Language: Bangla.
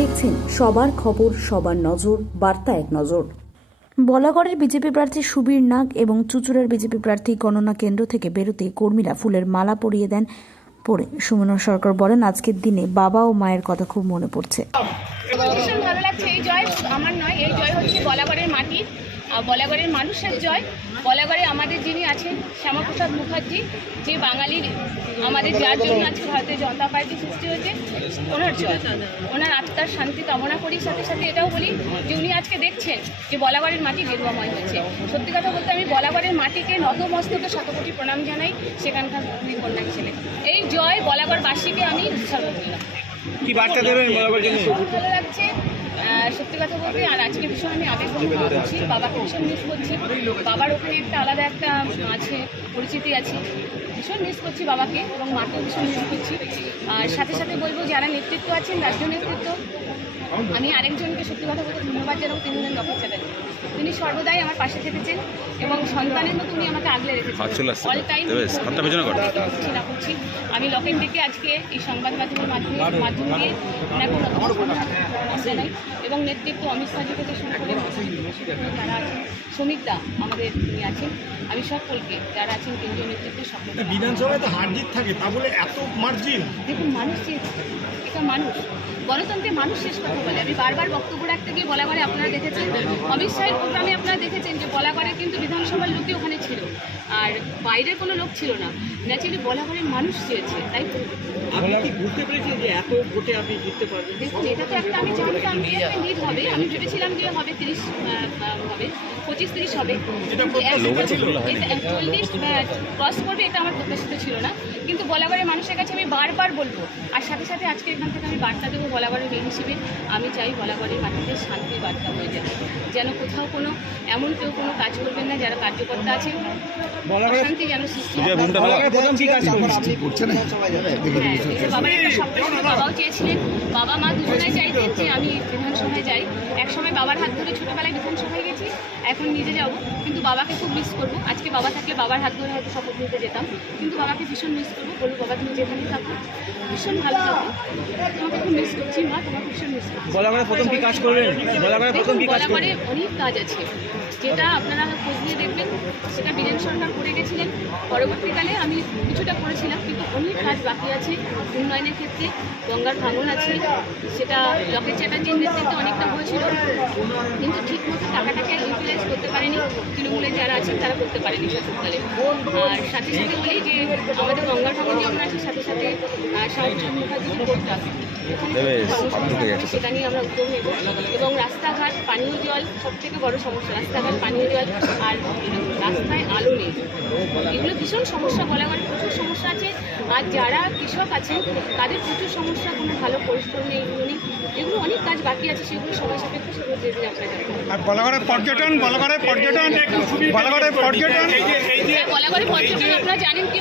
দেখছেন সবার খবর, সবার নজর, বার্তা এক নজর। বলাগড়ের বিজেপি প্রার্থী সুবীর নাগ এবং চুঁচুড়ার বিজেপি প্রার্থী গণনা কেন্দ্র থেকে বেরোতে কর্মীরা ফুলের মালা পরিয়ে দেন। পরে সুমন সরকার বলেন, আজকের দিনে বাবা ও মায়ের কথা খুব মনে পড়ছে। ভীষণ ভালো লাগছে। এই জয় আমার নয়, এই জয় হচ্ছে বলাগড়ের মাটি, বলাগড়ের মানুষের জয়। বলাগড়ে আমাদের যিনি আছেন শ্যামাপ্রসাদ মুখার্জি, যে বাঙালির আমাদের যার জন্য আজকে ভারতীয় জনতা পার্টি সৃষ্টি হয়েছে, ওনার জয়। ওনার আত্মার শান্তি কামনা করি। সাথে সাথে এটাও বলি যে উনি আজকে দেখছেন যে বলাগড়ের মাটি গেরুয়াময় হয়েছে। সত্যি কথা বলতে আমি বলাগড়ের মাটিকে নতমস্তকে শতকোটি প্রণাম জানাই, সেখানকার কন্যা ছেলে। এই জয় বলাগড়বাসীকে আমি উৎসর্গ করলাম। কি বার্তা দেবেন বলাগড় জন্য? ভালো লাগছে সত্যি কথা বলতে। আর আজকে ভীষণ আমি আবেগপ্রবণ করছি, বাবাকে ভীষণ মিস করছি। বাবার ওখানে একটা আলাদা একটা আছে, পরিচিতি আছে। ভীষণ মিস করছি বাবাকে এবং মাকেও ভীষণ মিস করছি। আর সাথে সাথে বলবো যারা নেতৃত্ব আছেন, রাজ্য নেতৃত্ব, আমি আরেকজনকে সত্যি কথা বলতে ধন্যবাদ জানাবো, তিনি হলেন ডক্টর চ্যাটার্জি। তিনি সর্বদাই আমার পাশে থেকেছেন এবং সন্তানের মতো উনি আমাকে আগলে রেখেছেন অল টাইম। না করছি আমি লকেন থেকে আজকে এই সংবাদ মাধ্যমের মাধ্যম দিয়ে ওনাকে জানাই এবং নেতৃত্ব অমিত শাহজি থেকে শুরু করে যারা আছেন, শ্রমিকদা আমাদের তিনি আছেন, আমি সকলকে যারা আছেন কেন্দ্রীয় নেতৃত্ব সকল। বিধানসভায় তো হার জিত থাকে, তা বলে এত মার্জিন? দেখুন, মানুষ এটা মানুষ, গণতন্ত্রে মানুষ শেষ কথা বলে। আমি বারবার বক্তব্য রাখতে গিয়ে বলাগড়ে আপনারা দেখেছেন, অমিত শাহের প্রোগ্রামে আপনারা দেখেছেন যে বলাগড়ে কিন্তু বিধানসভার লোকই ওখানে ছিল, আর বাইরের কোনো লোক ছিল না। ন্যাচারালি বলাগড়ের মানুষ চেয়েছে, তাই তো। আপনি কি বুঝতে পেরেছেন যে এত ভোটে আপনি জিততে পারবেন? দেখুন, এটা তো একটা আমি জানতাম যে একটা লিড হবে। আমি ভেবেছিলাম যে হবে 30 হবে, 25-30 হবে, 40 ক্রস করবে, এটা আমার প্রত্যাশিত ছিল না। কিন্তু বলাগড়ের মানুষের কাছে আমি বারবার বলবো, আর সাথে সাথে আজকে এখান থেকে আমি বার্তা দেবো বলাগড়ের মেয়ে হিসেবে। আমি চাই বলাগড়ের মাটিতে শান্তির বার্তা হয়ে যায়, যেন কোথাও কোনো এমন কেউ কোনো কাজ করবেন না যারা কার্যকর্তা আছেন, অশান্তি যেন সৃষ্টি হয়। বাবার একটা স্বপ্ন ছিল, বাবাও চেয়েছিলেন, বাবা মা দুজনেই চাইতেন যে আমি বিধানসভায় যাই। একসময় বাবার হাত ধরে ছোটোবেলায় বিধানসভায় গেছি, এখন নিজে যাব, কিন্তু বাবাকে খুব মিস করবো। আজকে বাবা থাকলে বাবার হাত ধরে হয়তো শপথ নিতে যেতাম, কিন্তু বাবাকে ভীষণ মিস করবো। বলবো, বাবা তুমি যেখানে থাকো ভীষণ ভালো থাকো, তোমাকে খুব মিস করছি মা, তোমাকে ভীষণ মিস করছি। বলাগড়ে প্রথম কি কাজ করবেন? বলাগড়ে অনেক কাজ আছে, যেটা আপনারা খোঁজ নিয়ে দেখবেন। সেটা বীরেন সরকার করে গেছিলেন, পরবর্তীকালে আমি কিছুটা করেছিলাম, কিন্তু অনেক কাজ বাকি আছে উন্নয়নের ক্ষেত্রে। গঙ্গার ভাঙন আছে, সেটা লকেট চ্যাটার্জির নেতৃত্বে অনেকটা হয়েছিল, কিন্তু ঠিকমতো টাকাটাকে ইউটিলাইজ করতে পারেনি তৃণমূলের যারা আছেন, তারা করতে পারেনি শাসনকালে। আর সাথে সাথে বলি যে আমাদের গঙ্গার ভাঙন যেমন আছে, সাথে সাথে শ্যামাপ্রসাদ মুখার্জি যে কোর্টটা, সেটা নিয়ে আমরা উদ্যোগ নেব। এবং রাস্তাঘাট, পানীয় জল, সবথেকে বড় সমস্যা রাস্তাঘাট, পানীয় জল, আর রাস্তায় আলো নেই। এগুলো ভীষণ সমস্যা, বলাগড়ে প্রচুর সমস্যা আছে। আর যারা কৃষক আছেন তাদের প্রচুর সমস্যা, কোনো ভালো পরিষ্কার নেই, এগুলো নেই। এগুলো অনেক কাজ বাকি আছে, সেগুলো সময় সাপেক্ষে সেগুলো যেতে আপনারা যাবেন। আর বলাগড়ের পর্যটন বলাগড়ের পর্যটন আপনারা জানেন কি?